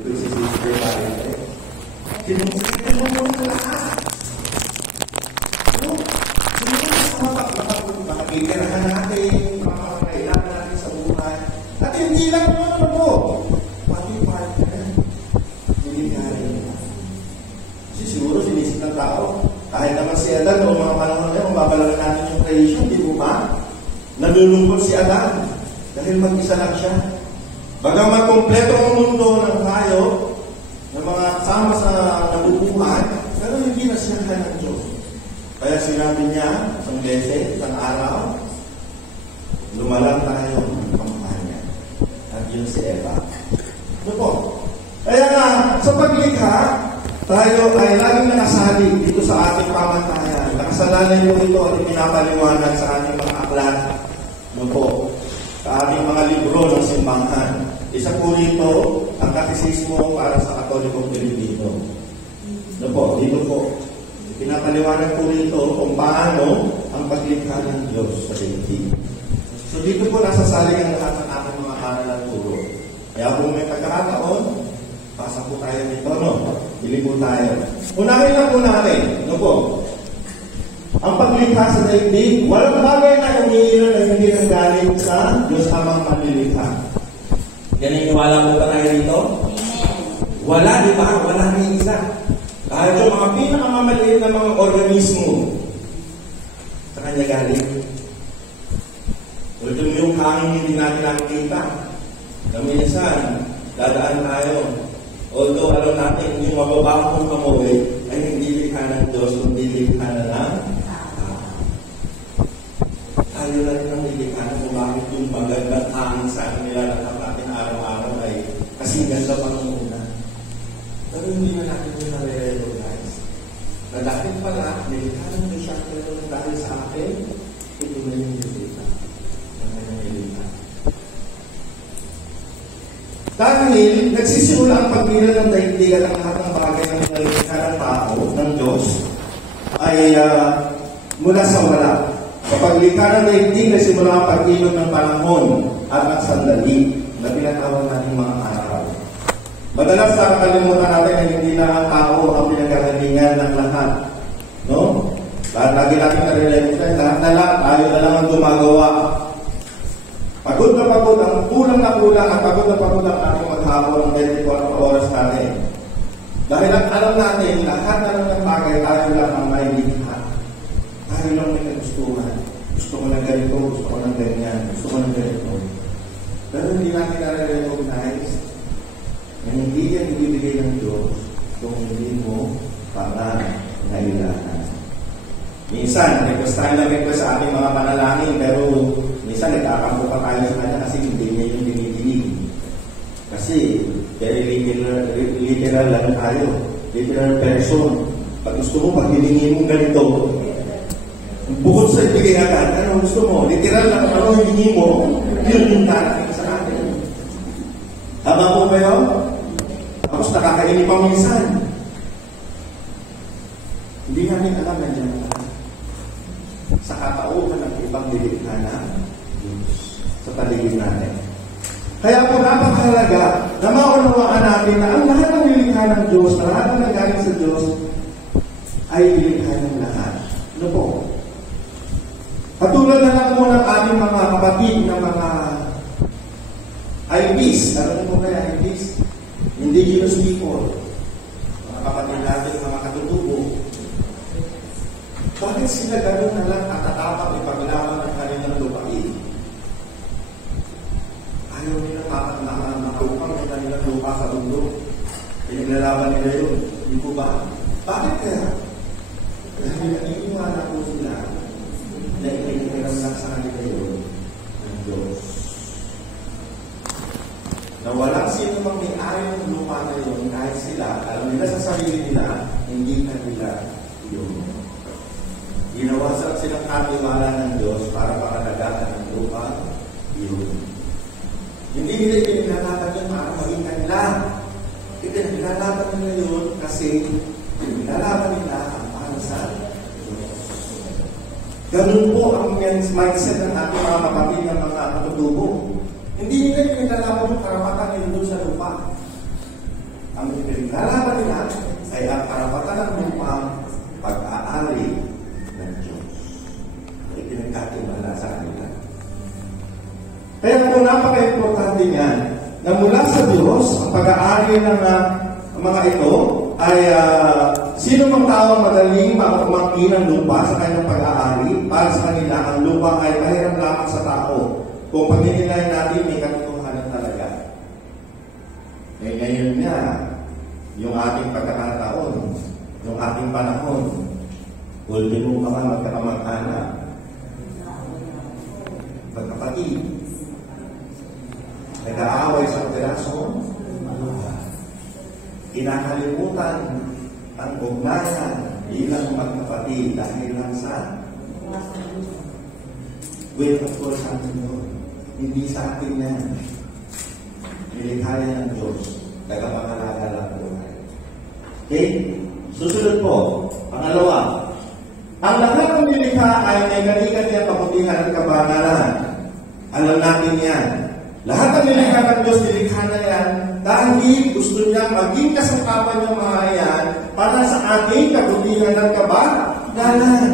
Sinusipin mo muna lahat. Makikirahan natin, makakailangan natin sa buhay. At hindi lang naman po. Pati partner. Hindi nga rin. Kasi siguro sinisip ng tao. Kahit naman si Adan, noong mga panahon na yun, mababalagan natin yung creation, di po ba? Nalulungkot si Adan. Dahil mag-isa lang siya. Bagamat kompleto ang mundo ng tayo, ng mga kasama sa nabubuhay, pero hindi na siya ng Diyos. Kaya sinabi niya, isang beses, isang araw, lumalang tayo ng pampanya. At yun si Eva. Ito po. Kaya nga, sa paglikha, tayo ay laging nakasali dito sa ating pamantayan. Nakasalalay mo ito at pinapaliwanag sa ating mga aklat. Ito po. Sa ating mga libro ng simbahan. Isa po rito, ang katekismo para sa Katolikong Pilipino. Ito po, dito po. Pinapaliwanag po rito kung paano ang paglikha ng Diyos sa daigdig. So dito po nasasali ang lahat ng ating mga aral at turo. Kaya kung may pagkakataon, pasa po tayo dito, no? Bili po tayo. Unahin na po natin, no po? Ang paglikha sa daigdig, walang bagay na umiilan na hindi nang galing sa Diyos Amang Manlilikha. Naniniwala po ba tayo dito? Wala, di ba? Wala ni isa. Kahit yung mga pinakamamaliit na mga organismo, sa kanya galing. Ultimo yung hangin hindi natin nakikita. Na minsan, dadaan tayo. Although alam natin, yung mababa kong kamoy ay hindi likha ng Diyos, kundi likha na lang. Tayo na rin ang nilikha na kung bakit yung magandang hangin sa nilalakap natin araw-araw ay kasing ganda pa ng una. Pero hindi na natin yung nare-recognize. Na dahil pala, nilikha ng Diyos siya dahil sa akin, ito na yung nilikha. Dahil nagsisimula ang pagpila ng daigdig at ang lahat ng bagay ng nilikha ng tao, ng Diyos, ay mula sa wala. Sa paglikha ng daigdig, nagsimula ang pag-ilog ng panahon at ng sandali na pinatawag natin mga araw. Madalas nakakalimutan natin na hindi na ang tao ang pinagkakalingan ng lahat. No? Lagi natin nare-realize, lahat na lang, tayo na lang ang gumagawa. Pagod na pagod, ang kulang na kulang, at pagod na pagod ang ating maghapon ng 24 oras natin. Dahil ang alam natin, lahat na lang ng bagay, tayo lang ang may likha. Tayo lang may kagustuhan. Gusto ko ng ganito, gusto ko ng ganyan, gusto ko ng ganito. Pero hindi natin nare-recognize na hindi yan ibibigay ng Diyos kung hindi mo pangangailangan. Minsan, request tayo na request sa ating mga panalangin, pero minsan nagkakampo pa tayo sa kanya kasi hindi niya yung dinidinig. Kasi very literal lang tayo. Literal person. Pag gusto mo, pag hiningi mo ganito, bukod sa ibigay agad, ano gusto mo? Literal lang ano hiningi mo, yun yung darating sa atin. Tama po ba yun? Tapos nakakainip pa minsan. Hindi namin alam na dyan sa katauhan ng ibang nilikha na sa paligid natin. Kaya po napakahalaga na maunawaan natin na ang lahat ng nilikha ng Diyos, na lahat ng nagaling sa Diyos, ay nilikha ng lahat. Ano po? Katulad na lang po ng ating mga kapatid na mga IPs. Ano po kaya IPs? Indigenous people. Mga kapatid natin, mga katutubo. Bakit sila gano'n na lang at tatapang ipaglaban ng kanilang lupain? Ayaw nila makalupang ng kanilang lupa sa mundo. Pinaglalaban nila yun. Hindi po ba? Bakit kaya? Dahil naniniwala po sila na ipinagkiram lang sa kanila yun ng Diyos. Na walang sino mang may ayaw ng lupa na yun kahit sila, alam nila sa sarili nila, hindi kanila yun. Ginawasan silang katiwala ng Diyos para pakalagaan ng lupa, yun. Hindi nila pinilalaban yun para maging kanila. Pinilalaban nila yun kasi pinilalaban nila ang para sa Diyos. Ganun po ang mindset ng ating mga kapatid ng mga katutubo. Hindi nila pinilalaban yung karapatan nila doon sa lupa. ang pinaglalaban nila ay ang karapatan ng lupang pag-aari ng Diyos. Ay pinagkatiwala sa kanila. Kaya kung napaka-importante niyan, na mula sa Diyos, ang pag-aari ng mga ito ay sino mang taong madaling makumangkin ng lupa sa kanyang pag-aari, para sa kanila ang lupa ay pahiram lamang sa tao. Kung pagninilay natin, may katotohanan talaga. Eh ngayon nga, yung ating pagkakataon, yung ating panahon, ultimo ka man magkakamag-anak, pagkapatid, nag-aaway sa peraso, kinakalimutan ang ugnayan bilang magkapatid dahil lang sa wait of course sa atin yun. Hindi sa atin yan. Nilikha ng Diyos. Nagpapakalaga lang po. Okay? Susunod po. Pangalawa. Ang lahat ng nilikha ay may kanilang kaputihan at kabanalan. Alam natin yan. Lahat ng nilikha ng Diyos, nilikha na yan dahil gusto niya maging kasangkapan ng mga yan para sa ating kabutihan at kabanalan.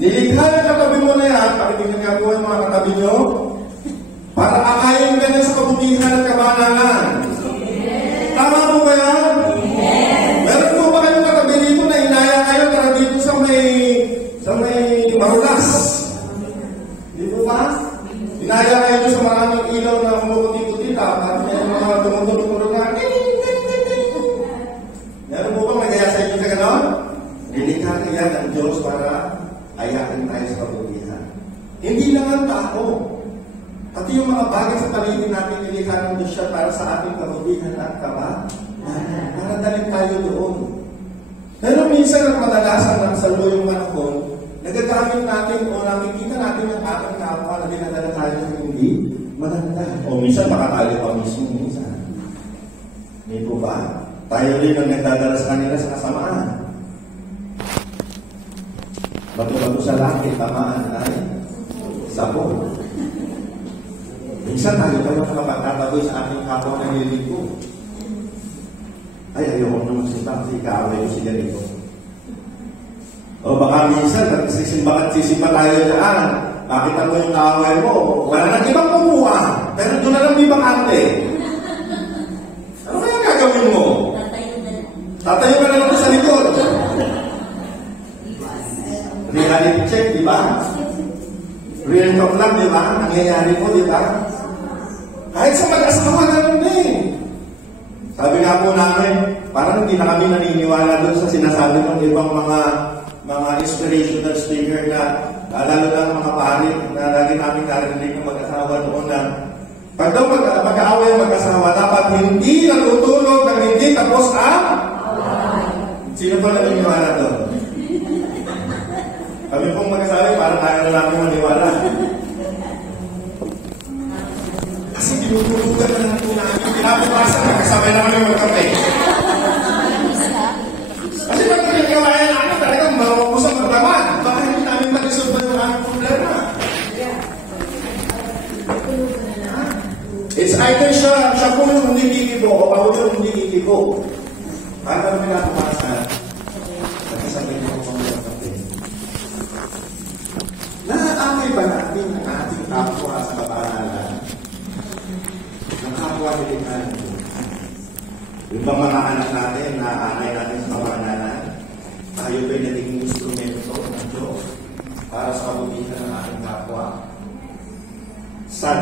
Nilikha na katabi mo na yan, pakibig ng gagawa ng mga katabi nyo, para akayin ka na sa kabutihan at kabanalan. Tama po ba yan? Meron po ba kayong katabi dito na inaya kayo para dito sa may marulas? Di po ba? Inaya kayo sa maraming ilaw na umuputi-puti, at may mga tumutulong na, meron po ba nagaya sa inyo sa ganon? Nilikha na yan ang Diyos para ayakin tayo sa kabutihan. Hindi lang ang tao. Pati yung mga bagay sa paligid natin, nilikha ng Diyos siya para sa ating kabutihan at kabanalan. Para dalhin tayo doon. Pero minsan at madalasan ng saluyong panahon, nagagamit natin o nakikita natin ang ating kapwa na dinadala tayo sa hindi maganda. O minsan makatali pa mismo minsan. Hindi po ba? Tayo rin ang nagdadala sa kanila sa kasamaan. Bato-bato sa langit, tamaan ay sabon. Minsan tayo tayo nakapagtataboy sa ating kapwa na nililigo. Ay, ayoko naman magsimba kasi kaaway ko si ganito. O baka minsan, sisimba tayo dyan. Makita mo yung kaaway mo. Wala nang ibang kumuha. Pero doon na lang may bakante. Ano kaya gagawin mo? Tatayo ka na lang sa likod. Reality check, di ba? Real talk lang, di ba? Nangyayari po, di ba? Kahit sa mag-asawa namin eh. Sabi nga po namin, parang hindi na kami naniniwala doon sa sinasabi ng ibang mga inspirational speaker na lalo lang mga pari na lagi namin narinig ng mag-asawa noon na pag daw mag-aaway ang mag-asawa, dapat hindi natutulog ng hindi tapos ang sino ba naniniwala doon? Kami pong mag-asawa, parang kaya na namin maniwala. Kasi tinutulugan na lang po namin. Pinapapasan, magkasabay naman yung magkape. Kasi pag pinagawain namin, talagang mawapusang maglaman. Baka hindi namin mag-isolve yung aming problema. It's either siya po yung hindi kikibo o ako yung hindi kikibo. Para kami pinapapasan, magkasabay yung magkape. Naaamay ba natin ang ating kapwa sa kabanalan? Ang kapwa nilikhan. Yung bang mga anak natin, naaanay natin sa kabanalan, tayo ba'y naging instrumento ng Diyos para sa kabutihan ng ating kapwa? Sad